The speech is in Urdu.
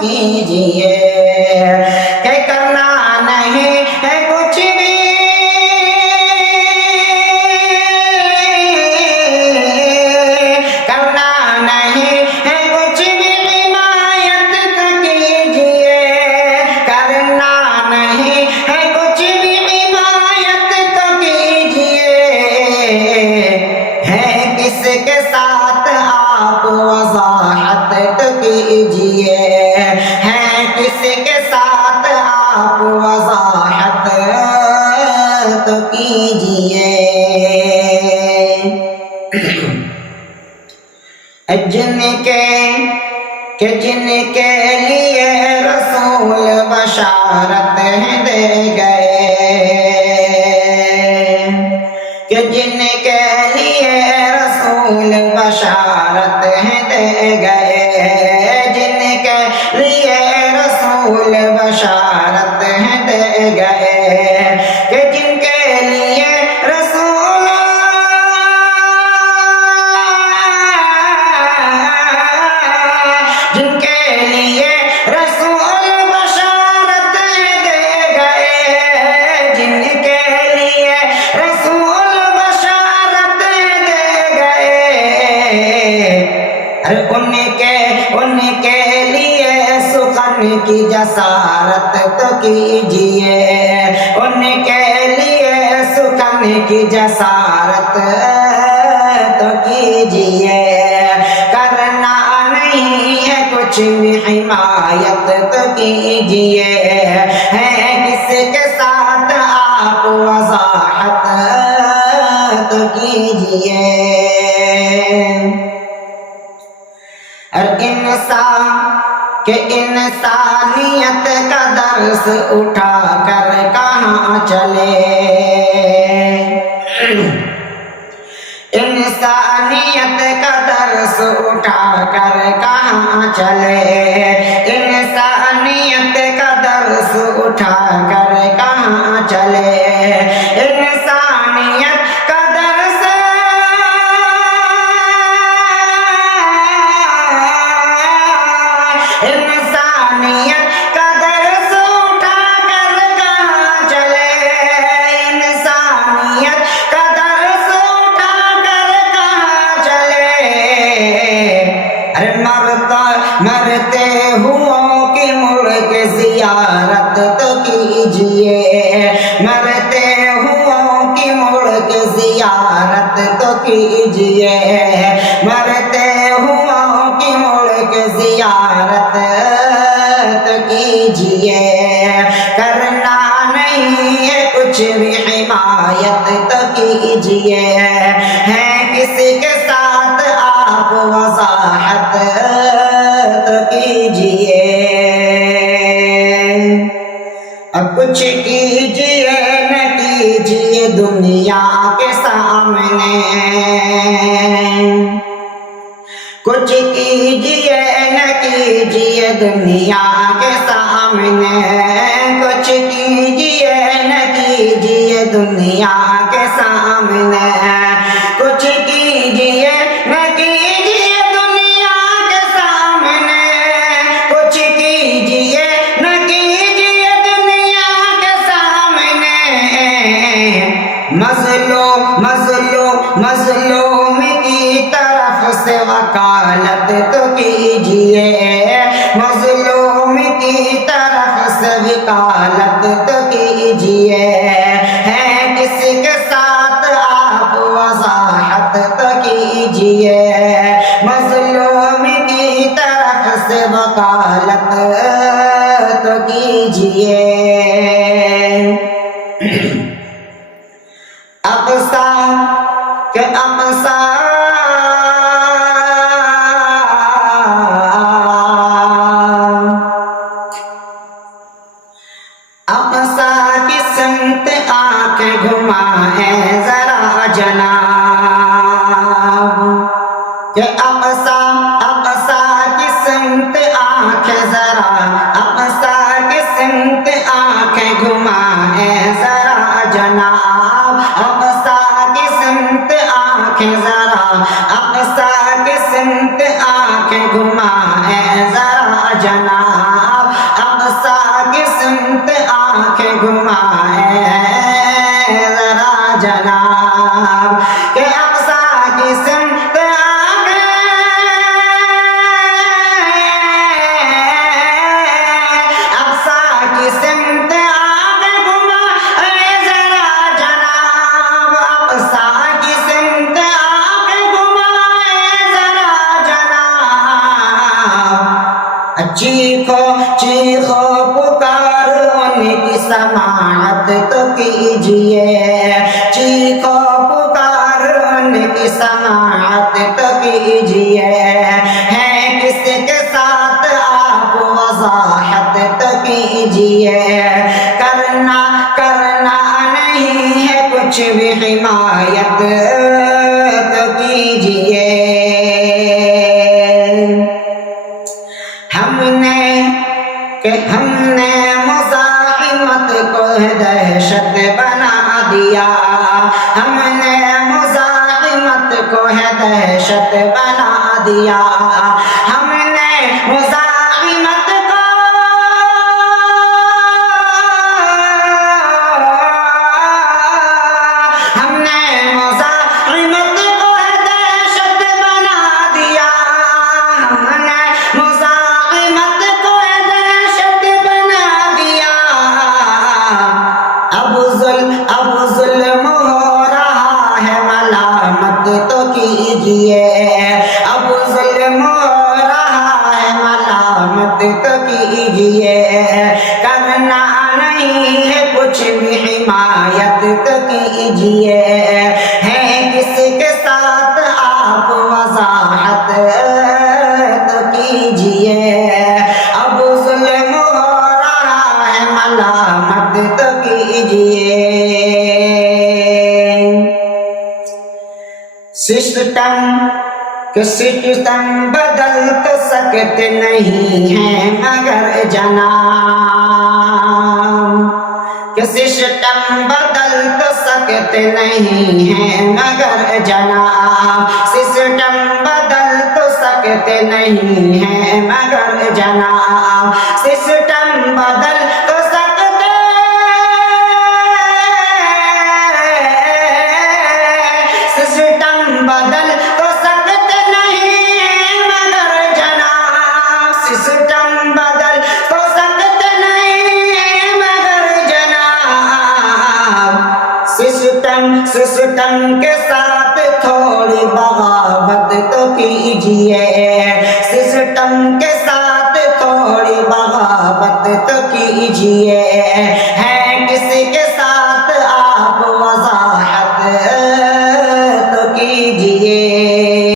کیجئے کہ کرنا نہیں ہے کچھ بھی کرنا نہیں ہے کچھ بھی حمایت تو کیجئے کرنا نہیں ہے کچھ بھی حمایت تو کیجئے ہے کس کے ساتھ آپ وضاحت تو کیجئے کس کے ساتھ آپ وضاحت تو کیجئے جن کے لیے رسول بشارت دے گئے کہ جن کے لیے رسول بشارت دے گئے جن کے لیے رسول بشارت دے گئے کہ جن کے لیے رسول جن کے لیے رسول بشارت دے گئے جن کے لیے رسول بشارت دے گئے ان کے لیے سخن کی جسارت تو کیجئے ان کے لیے سخن کی جسارت تو کیجئے کرنا نہیں ہے کچھ بھی حمایت تو کیجئے ہے کس کے ساتھ آپ وضاحت تو کیجئے کہ انسانیت کا درس اٹھا کر کہاں چلے انسانیت کا درس اٹھا کر کہاں چلے انسانیت کا درس اٹھا کر کہاں چلے انسانیت کا درس انسانیت کا درس اٹھا کر کہاں چلے انسانیت کا درس اٹھا کر کہاں چلے مرتے ہوں کی ملک زیارت تو کیجئے مرتے ہوں کی ملک زیارت تو کیجئے مرتے ہوں کی ملک زیارت تو کیجئے کرنا نہیں ہے کچھ بھی حمایت تو کیجئے ہے کسی کے ساتھ آپ وضاحت تو کیجئے اب کچھ کیجئے نہ کیجئے دنیا کے سامنے کچھ کیجئے نہ کیجئے دنیا کے سامنے کچھ کیجئے نہ کیجئے دنیا کے سامنے کچھ کیجئے نہ کیجئے دنیا کے سامنے کچھ کیجئے نہ کیجئے دنیا کے سامنے مظلوم کی طرف سے وکالت تو کیجئے مظلوم کی طرف سے وکالت تو کیجئے ہے کس کے ساتھ آپ وضاحت تو کیجئے مظلوم کی طرف سے وکالت تو کیجئے اقصا کی سمت آنکھ گھمائے ذرا جناب کہ اقصا کی سمت آنکھ ذرا اقصا کی سمت آنکھ گھمائے ذرا جناب اقصا کی سمت آنکھ ذرا اقصا کی سمت آنکھ گھمائے ذرا جناب سمت آنکھیں گھمائے ذرا جناب کہ اقصی کی سمت چیخو چیخو پکار ان کی سماعت تو کیجئے چیخو پکار ان کی سماعت تو کیجئے ہے کس کے ساتھ آپ وضاحت تو کیجئے کرنا نہیں ہے کچھ بھی حمایت تو کیجئے ہم نے مزاحمت کو دہشت بنا دیا ہم نے مزاحمت کو دہشت بنا دیا ہم نے مزاحمت کو دہشت بنا دیا ہم نے اب ظلم ہو رہا ہے ملامت تو کیجئے اب ظلم ہو رہا ہے ملامت تو کیجئے کرنا نہیں ہے کچھ بھی حمایت تو کیجئے ہے کس کے ساتھ آپ وضاحت تو کیجئے اب ظلم ہو رہا ہے ملامت تو کیجئے سسٹم بدل تو سکتے نہیں ہیں مگر جناب سسٹم بدل تو سکتے نہیں ہیں مگر جناب سسٹم بدل تو سکتے نہیں ہیں مگر جناب سسٹم بدل تو بدل تو سکتے نہیں مگر جناب سسٹم بدل تو سکتے نہیں مگر جناب سسٹم کے ساتھ تھوڑی بغاوت تو کیجئے سسٹم کے ساتھ تھوڑی بغاوت تو کیجئے ہے